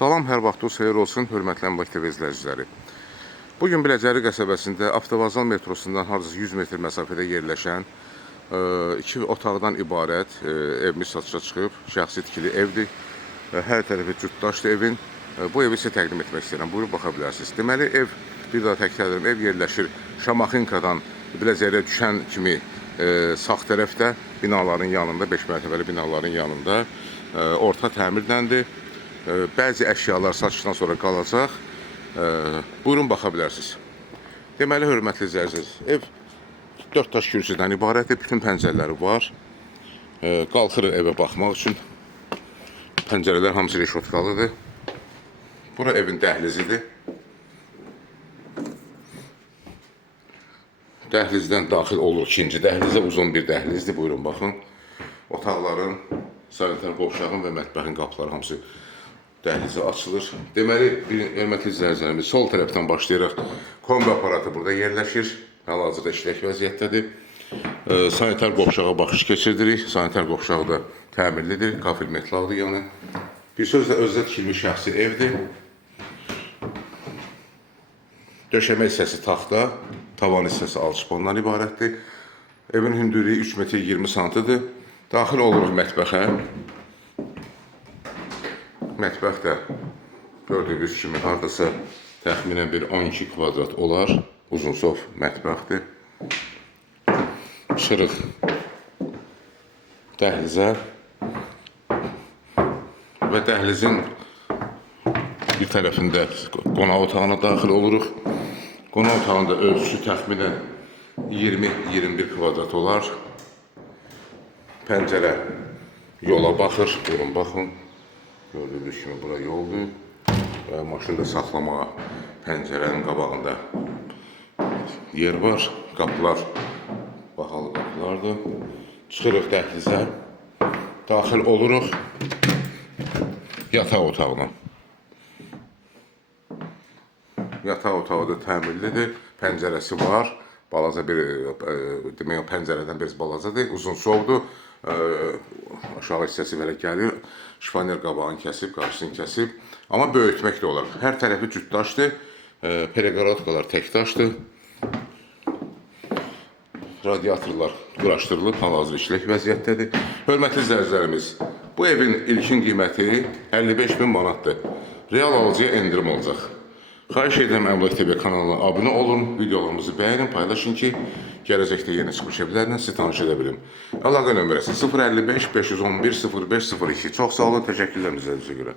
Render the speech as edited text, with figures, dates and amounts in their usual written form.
Salam, hər vaxtınız xeyir olsun, hörmətli Əmlak TV izləyiciləri. Bugün Biləcəri qəsəbəsində Avtovağzal metrosundan hardasa 100 metr məsafədə yerləşən 2 otaqdan ibarət evimiz satışa çıxıb. Şəxsi tikili evdir. Hər tərəfi cütdaşdır evin. Bu evi sizə təqdim etmək istəyirəm. Buyurun, baxa bilərsiniz. Deməli, ev, bir daha təkrar edirəm, ev yerləşir Şamaxınkadan Biləcəriyə düşən kimi sağ tərəfdə, binaların yanında, 5 mərtəbəli binaların yanında orta təmirdəndir. Bəzi əşyalar satışdan sonra qalacaq. Buyurun, baxa bilərsiniz. Deməli, hörmətli izləyicilər, ev 4 daş kürsüdən ibarətdir. Bütün pəncərələri var. Qalxırıq evə baxmaq üçün. Pəncərələr hamısı reşotkalıdır. Bura evin dəhlizidir. Dəhlizdən daxil olur ikinci dəhlizə, uzun bir dəhlizdir. Buyurun, baxın. Otaqların, sanitar qovşağın və mətbəxin qapıları hamısı dəhlizi açılır. Deməli, hörmətli izləyicilərimiz, sol tərəfdən başlayaraq kombi aparatı burada yerləşir. Hal-hazırda işlək vəziyyətdədir. Sanitar qovşağa baxış keçirdirik. Sanitar qovşağı da təmirlidir, kafir metaldır yəni. Bir sözlə özdə tikilmiş şəxsi evdir. Döşəmə hissəsi taxta, tavan hissəsi alçıpandan ibarətdir. Evin hündürlüyü 3 metr 20 santıdır. Daxil oluruq mətbəxə. Mətbəx də gördüyünüz kimi hardasa təxminən bir 12 kvadrat olar. Uzunsov mətbəxdir. Çıxırıq dəhlizə və dəhlizin bir tərəfində qonaq otağına daxil oluruq. Qonaq otağında ölçüsü təxminən 20-21 kvadrat olar. Pəncərə yola baxır. Buyurun, baxın. Gördüyünüz kimi bura yoldur və maşını da saxlamağa pəncərənin qabağında yer var. Qapılar baxalı qapılardır. Çıxırıq dəhlizə, daxil oluruq yataq otağına. Yataq otağı da təmirlidir, pəncərəsi var. Balaca bir, demək, pəncərədən biraz balacadır, uzun sovdur. Aşağı hissəsi belə gəlir. Şifaner qabağını kəsib, qarşısını kəsib. Amma böyütmək də olar. Hər tərəfi cütdaşdır. Periqorodkalar təkdaşdır. Radiatorlar quraşdırılıb, hal-hazır işlək vəziyyətdədir. Hörmətli izləyicilərimiz, bu evin ilkin qiyməti 55.000 manatdır. Real alıcıya endirim olacaq. Xahiş edirəm, Əmlak TV kanalına abunə olun, videolarımızı bəyənin, paylaşın ki, gələcəkdə yeni çıxmış evlərlə sizi tanış edə bilim. Əlaqə nömrəsi 055 511 0502. Çox sağ olun, təşəkkürlər izlədiyinizə görə.